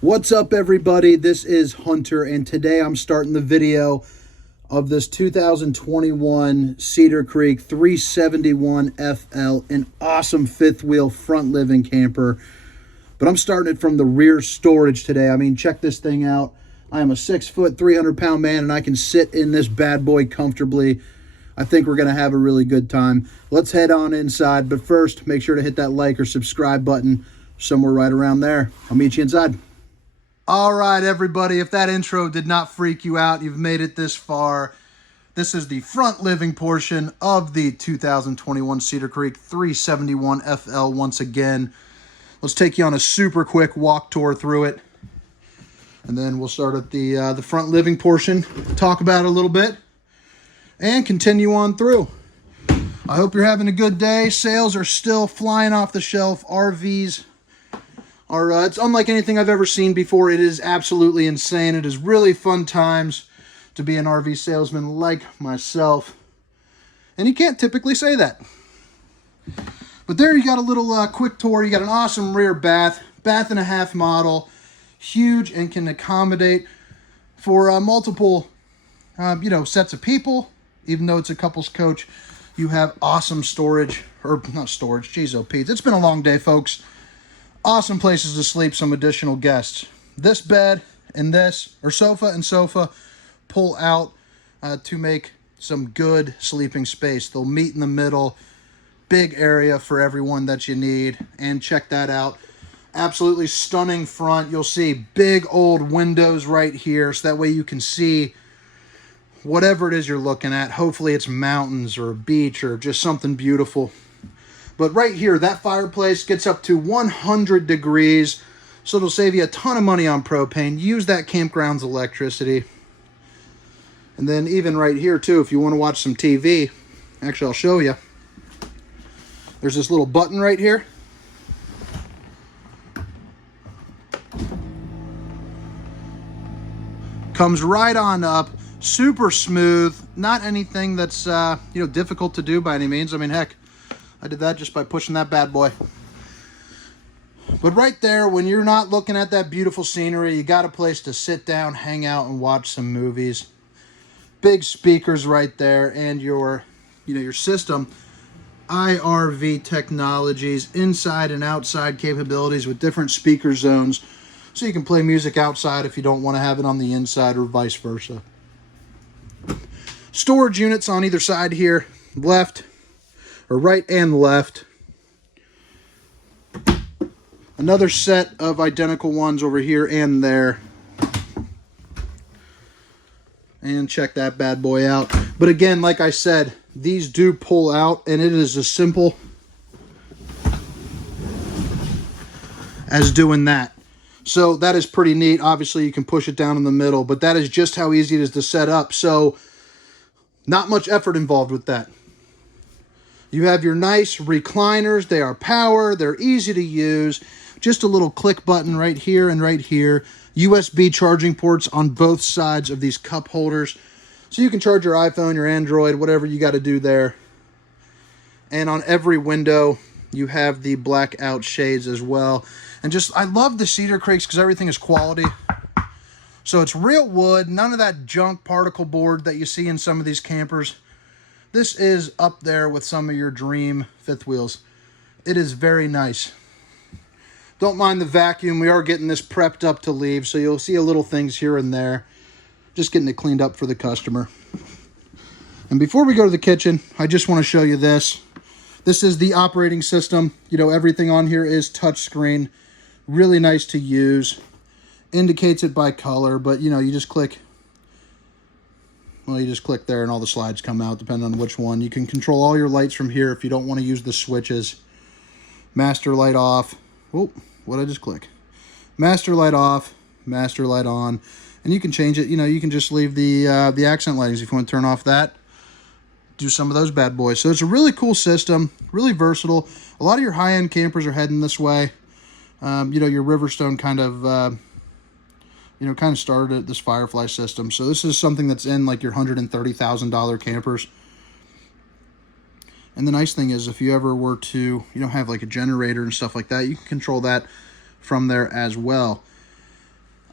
What's up, everybody? This is Hunter, and today I'm starting the video of this 2021 Cedar Creek 371 FL, an awesome fifth wheel front living camper. But I'm starting it from the rear storage today. I mean, check this thing out. I am a 6 foot, 300-pound man, and I can sit in this bad boy comfortably. I think we're going to have a really good time. Let's head on inside, but first, make sure to hit that like or subscribe button somewhere right around there. I'll meet you inside. All right, everybody, if that intro did not freak you out, you've made it this far. This is the front living portion of the 2021 Cedar Creek 371 FL once again. Let's take you on a super quick walk tour through it. And then we'll start at the front living portion, talk about it a little bit, and continue on through. I hope you're having a good day. Sales are still flying off the shelf. RVs are, it's unlike anything I've ever seen before. It is absolutely insane. It is really fun times to be an RV salesman like myself. And you can't typically say that. But there you got a little quick tour. You got an awesome rear bath and a half model, huge, and can accommodate for multiple, sets of people. Even though it's a couples coach, you have awesome storage, or not storage, geez, oh Pete. It's been a long day, folks. Awesome places to sleep, some additional guests. This bed and this, or sofa and sofa, pull out to make some good sleeping space. They'll meet in the middle. Big area for everyone that you need. And check that out. Absolutely stunning front. You'll see big old windows right here, so that way you can see whatever it is you're looking at. Hopefully it's mountains or a beach or just something beautiful. But right here, that fireplace gets up to 100 degrees, so it'll save you a ton of money on propane. Use that campground's electricity. And then even right here, too, if you want to watch some TV, actually, I'll show you. There's this little button right here. Comes right on up, super smooth, not anything that's, difficult to do by any means. I mean, heck, I did that just by pushing that bad boy. But right there, when you're not looking at that beautiful scenery, you got a place to sit down, hang out, and watch some movies. Big speakers right there, and your system, IRV Technologies, inside and outside capabilities with different speaker zones, so you can play music outside if you don't want to have it on the inside, or vice versa. Storage units on either side here, left, or right and left. Another set of identical ones over here and there. And check that bad boy out. But again, like I said, these do pull out, and it is as simple as doing that. So that is pretty neat. Obviously, you can push it down in the middle, but that is just how easy it is to set up. So not much effort involved with that. You have your nice recliners. They are power. They're easy to use. Just a little click button right here and right here. USB charging ports on both sides of these cup holders. So you can charge your iPhone, your Android, whatever you got to do there. And on every window, you have the blackout shades as well. And I love the Cedar Creeks because everything is quality. So it's real wood, none of that junk particle board that you see in some of these campers. This is up there with some of your dream fifth wheels. It is very nice. Don't mind the vacuum. We are getting this prepped up to leave, so you'll see a little things here and there. Just getting it cleaned up for the customer. And before we go to the kitchen, I just want to show you this. This is the operating system. Everything on here is touchscreen. Really nice to use. Indicates it by color, but you just click. Well, you just click there and all the slides come out depending on which one. You can control all your lights from here if you don't want to use the switches. Master light off. Oh, what did I just click? Master light off, master light on. And you can change it. You can just leave the accent lightings if you want to turn off that. Do some of those bad boys. So it's a really cool system, really versatile. A lot of your high-end campers are heading this way. Your Riverstone kind of started this Firefly system. So this is something that's in like your $130,000 campers. And the nice thing is if you ever were to, have like a generator and stuff like that, you can control that from there as well.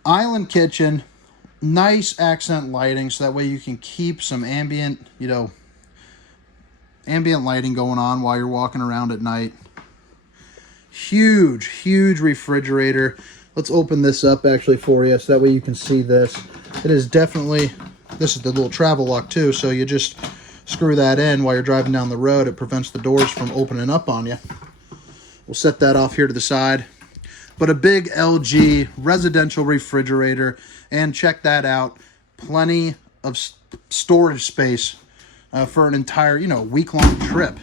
Island kitchen, nice accent lighting, so that way you can keep some ambient, ambient lighting going on while you're walking around at night. Huge, huge refrigerator. Let's open this up actually for you so that way you can see this. It is definitely, this is the little travel lock too, so you just screw that in while you're driving down the road. It prevents the doors from opening up on you. We'll set that off here to the side. But a big LG residential refrigerator, and check that out. Plenty of storage space for an entire, week-long trip.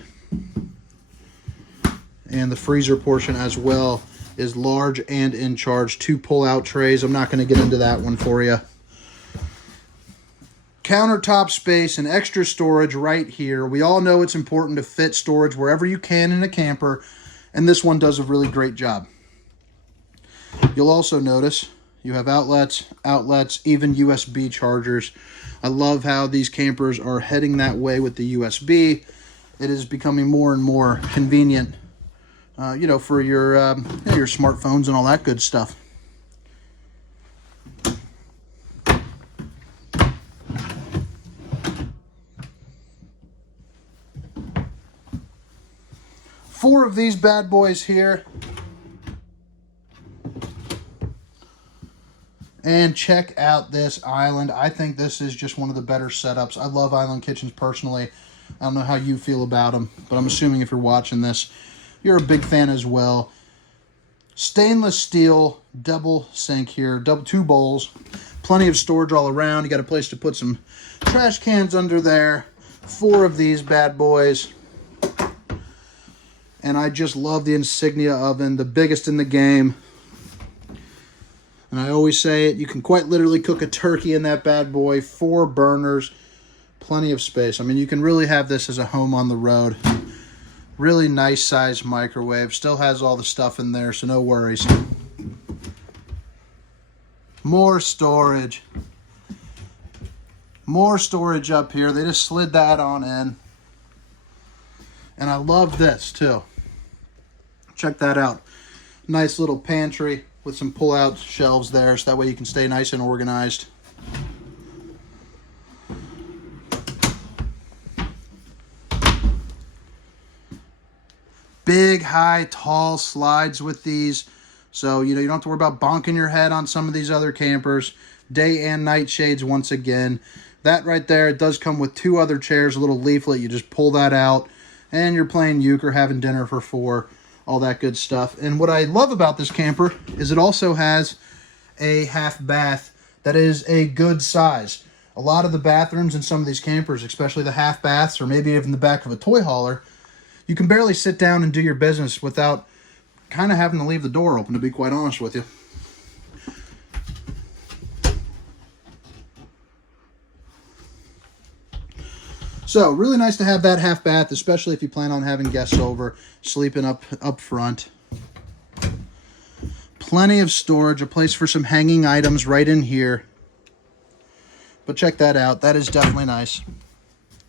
And the freezer portion as well is large and in charge. 2 pull-out trays. I'm not going to get into that one for you. Countertop space and extra storage right here. We all know it's important to fit storage wherever you can in a camper, and this one does a really great job. You'll also notice you have outlets, even USB chargers. I love how these campers are heading that way with the USB. It is becoming more and more convenient, for your smartphones and all that good stuff. Four of these bad boys here. And check out this island. I think this is just one of the better setups. I love island kitchens personally. I don't know how you feel about them, but I'm assuming if you're watching this, you're a big fan as well. Stainless steel, double sink here, 2 bowls. Plenty of storage all around. You got a place to put some trash cans under there. 4 of these bad boys. And I just love the Insignia oven, the biggest in the game. And I always say it, you can quite literally cook a turkey in that bad boy. 4 burners, plenty of space. I mean, you can really have this as a home on the road. Really nice size microwave. Still has all the stuff in there, so no worries. More storage. More storage up here. They just slid that on in. And I love this too. Check that out. Nice little pantry with some pull-out shelves there, so that way you can stay nice and organized. Big, high, tall slides with these. So, you don't have to worry about bonking your head on some of these other campers. Day and night shades once again. That right there, it does come with 2 other chairs, a little leaflet. You just pull that out, and you're playing euchre, having dinner for 4. All that good stuff. And what I love about this camper is it also has a half bath that is a good size. A lot of the bathrooms in some of these campers, especially the half baths or maybe even the back of a toy hauler, you can barely sit down and do your business without kind of having to leave the door open, to be quite honest with you. So, really nice to have that half bath, especially if you plan on having guests over, sleeping up front. Plenty of storage, a place for some hanging items right in here. But check that out. That is definitely nice.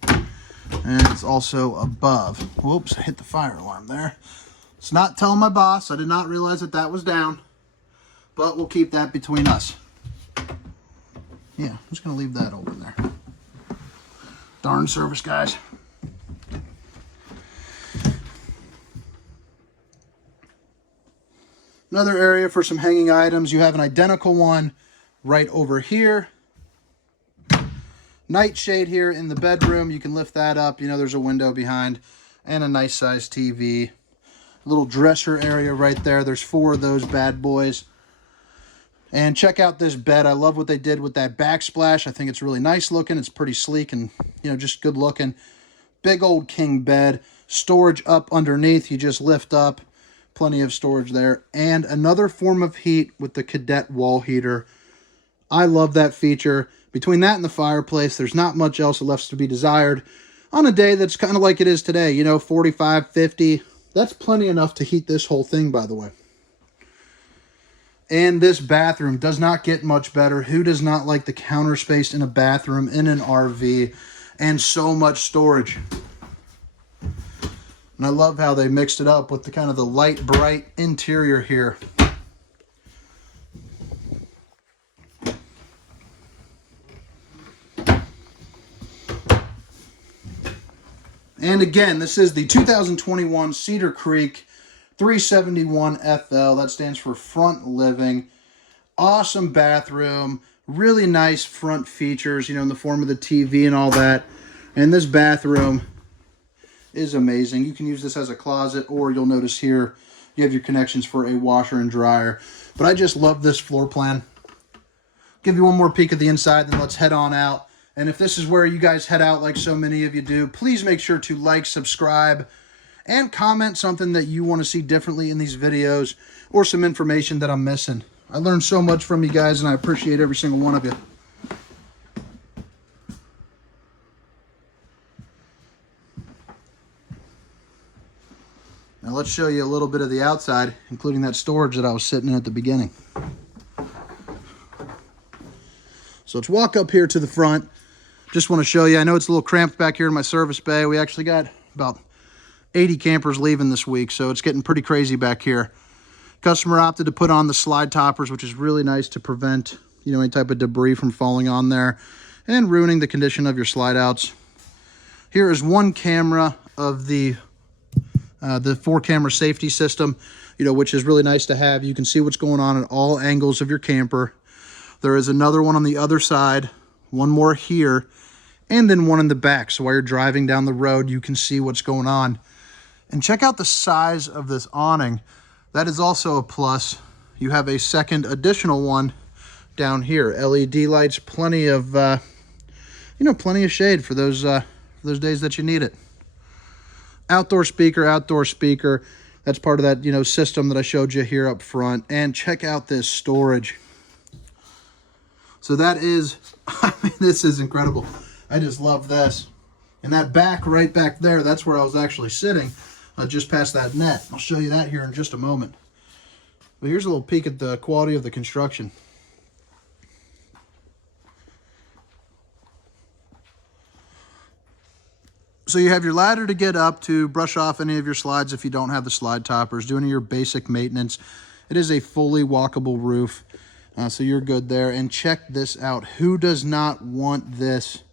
And it's also above. Whoops, I hit the fire alarm there. It's not telling my boss. I did not realize that was down. But we'll keep that between us. Yeah, I'm just going to leave that open there. Darn service guys. Another area for some hanging items. You have an identical one right over here. Nightshade here in the bedroom. You can lift that up. There's a window behind and a nice size TV. Little dresser area right there. There's 4 of those bad boys. And check out this bed. I love what they did with that backsplash. I think it's really nice looking. It's pretty sleek and, just good looking. Big old king bed. Storage up underneath. You just lift up. Plenty of storage there. And another form of heat with the Cadet wall heater. I love that feature. Between that and the fireplace, there's not much else left to be desired. On a day that's kind of like it is today, 45, 50. That's plenty enough to heat this whole thing, by the way. And this bathroom does not get much better. Who does not like the counter space in a bathroom, in an RV, and so much storage? And I love how they mixed it up with the kind of the light, bright interior here. And again, this is the 2021 Cedar Creek 371 FL. That stands for front living. Awesome bathroom. Really nice front features, you know, in the form of the TV and all that. And this bathroom is amazing. You can use this as a closet, or you'll notice here you have your connections for a washer and dryer. But I just love this floor plan. Give you one more peek at the inside, then let's head on out. And if this is where you guys head out like so many of you do, please make sure to like, subscribe, and comment something that you want to see differently in these videos, or some information that I'm missing. I learned so much from you guys, and I appreciate every single one of you. Now let's show you a little bit of the outside, including that storage that I was sitting in at the beginning. So let's walk up here to the front. Just want to show you, I know it's a little cramped back here in my service bay. We actually got about 80 campers leaving this week, so it's getting pretty crazy back here. Customer opted to put on the slide toppers, which is really nice to prevent, you know, any type of debris from falling on there and ruining the condition of your slide outs. Here is one camera of the 4-camera safety system, you know, which is really nice to have. You can see what's going on at all angles of your camper. There is another one on the other side, one more here, and then one in the back. So while you're driving down the road, you can see what's going on. And check out the size of this awning. That is also a plus. You have a second additional one down here. LED lights, plenty of, you know, plenty of shade for those days that you need it. Outdoor speaker. That's part of that, you know, system that I showed you here up front. And check out this storage. So that is, I mean, this is incredible. I just love this. And that back, right back there, that's where I was actually sitting, just past that net. I'll show you that here in just a moment. But here's a little peek at the quality of the construction. So you have your ladder to get up to brush off any of your slides if you don't have the slide toppers, do any of your basic maintenance. It is a fully walkable roof. So you're good there. And check this out. Who does not want this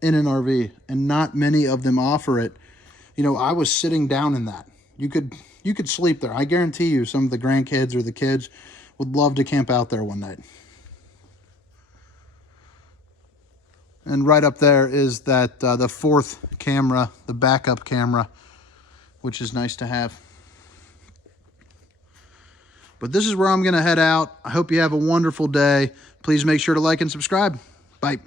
in an RV? And not many of them offer it. You know, I was sitting down in that. You could sleep there. I guarantee you some of the grandkids or the kids would love to camp out there one night. And right up there is that the 4th camera, the backup camera, which is nice to have. But this is where I'm going to head out. I hope you have a wonderful day. Please make sure to like and subscribe. Bye.